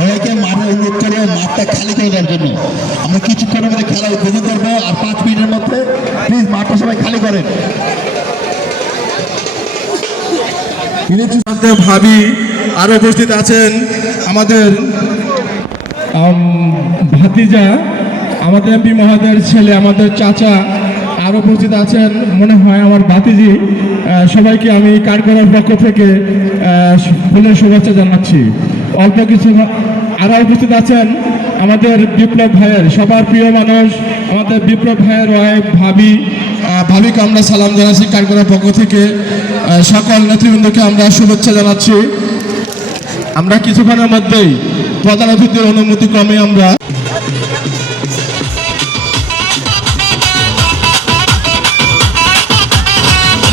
সবাইকে মাঠে অনুরোধ করবো মাঠটা খালি করে দেওয়ার জন্য। আমরা কিছুক্ষণের মধ্যে খেলা উদ্বোধন করবো, আর 5 মিনিটের মধ্যে প্লিজ মাঠটা সবাই খালি করেন। ভাবি আরো উপস্থিত আছেন আমাদের ভাতিজা, আমাদের এমপি মহোদয়ের ছেলে, আমাদের চাচা আরো উপস্থিত আছেন, মনে হয় আমার ভাতিজি। সবাইকে আমি কাঠগড়ার পক্ষ থেকে ফুলের শুভেচ্ছা জানাচ্ছি। অল্প কিছু আরো উপস্থিত আছেন আমাদের বিপ্লব ভাইয়ের, সবার প্রিয় মানুষ, আমাদের বিপ্লব ভাইয়ের ওয়াইফ ভাবিকে আমরা সালাম জানাচ্ছি কাঠগড়ার পক্ষ থেকে। সকল নেতৃবৃন্দকে আমরা শুভেচ্ছা জানাচ্ছি। আমরা কিছুক্ষণের মধ্যেই প্রধান অতিথির অনুমতি ক্রমে আমরা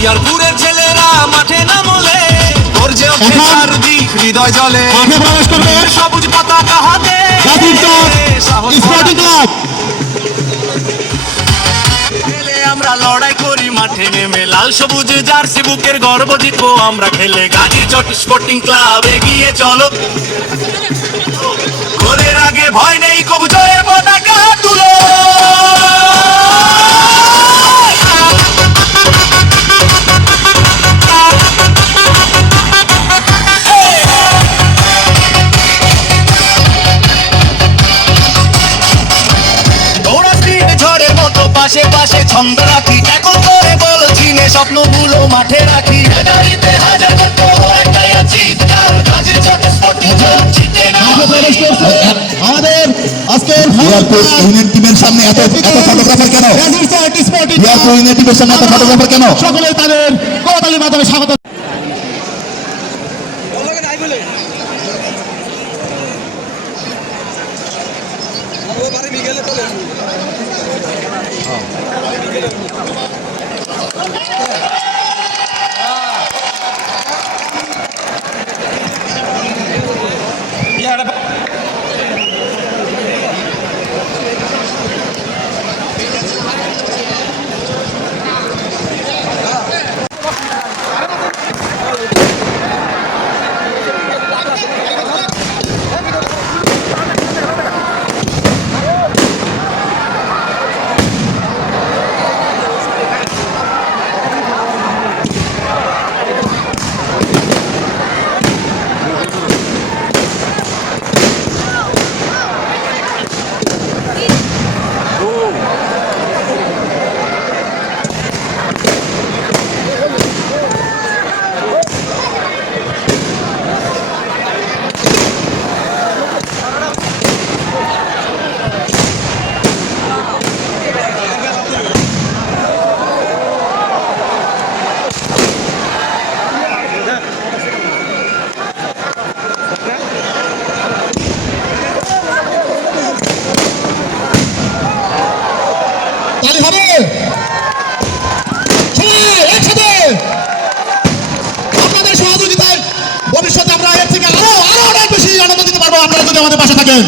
ইয়ারপুরের ছেলেরা মাঠে নামলে গর্জে ওঠে চারদিক হৃদয় জলে, মাঠে প্রবেশ করবে সবুজ পতাকা হাতে আমরা লড়াই করি মাঠে নেমে, লাল সবুজ জার্সি বুকের গর্ব জিতবো আমরা খেলে। গাজীর চট স্পোর্টিং ক্লাব এগিয়ে চলো, গোলের আগে ভয় নেই, কবু জয়ের পতাকা তুলো। পাশে পাশে ছন্দ রাখি, ট্যাকল করে বল চিনে স্বপ্নগুলো মাঠে রাখি। আমাদের আজকের ইউনিয়ন টিমের সামনে এত ফটোগ্রাফার কেন? ইউনিয়ন টিমের সামনে এত ফটোগ্রাফার কেন? সকলে তাদের করতালির মাধ্যমে স্বাগত। আপনাদের সহযোগিতায় ভবিষ্যতে আমরা এর থেকে আরো অনেক বেশি আনন্দ দিতে পারবো, আপনারা যদি আমাদের পাশে থাকেন।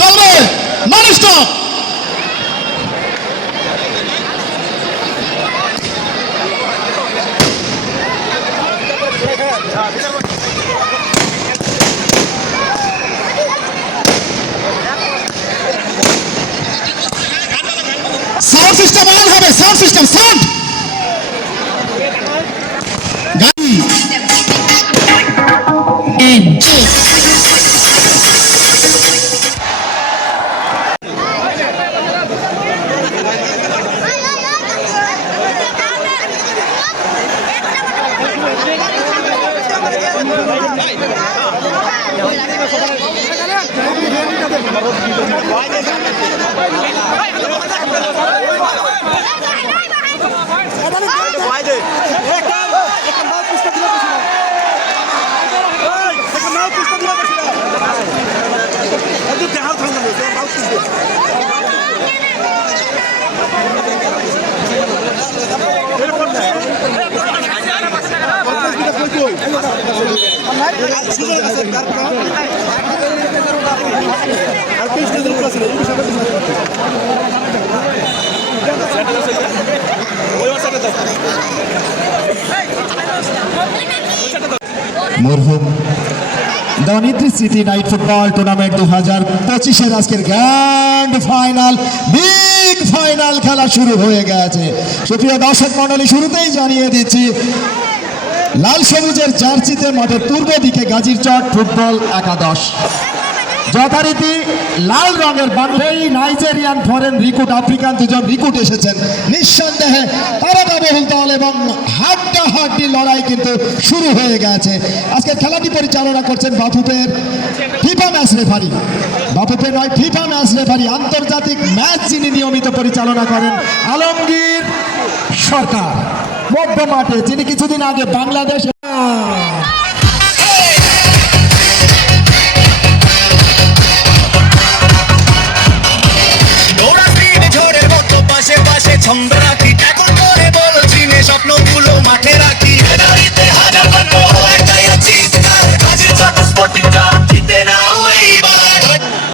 চলবে non stop. Sound system on হবে, সাউন্ড সিস্টেম সাউন্ড গাড়ি মরহুম দনিত্রী স্মৃতি নাইট ফুটবল টুর্নামেন্ট 2025-এর আজকের গ্র্যান্ড ফাইনাল, বিগ ফাইনাল খেলা শুরু হয়ে গেছে। সুপ্রিয় দর্শক মণ্ডলী, শুরুতেই জানিয়ে দিচ্ছি লাল সবুজের জার্সিতে মাঠের পূর্ব দিকে গাজীর চট ফুটবল একাদশ, যথারীতি লাল রঙের Bangladeshi Nigerian foreign recruit African দুজন রিক্রুট এসেছেন। নিঃসন্দেহে তারকাবহুল দল এবং হাড্ডাহাড্ডি লড়াই কিন্তু শুরু হয়ে গেছে। আজকে খেলাটি পরিচালনা করছেন বাফুফের ফিফা ম্যাচ রেফারি, বাফুফে নয় ফিফা ম্যাচ রেফারি, আন্তর্জাতিক ম্যাচ যিনি নিয়মিত পরিচালনা করেন আলমগীর সরকার। মধ্য মাঠে যিনি কিছুদিন আগে বাংলাদেশ ঝড়ের মতো পাশে পাশে ছন্দ রাখি ট্যাকল করে বল চিনে স্বপ্নগুলো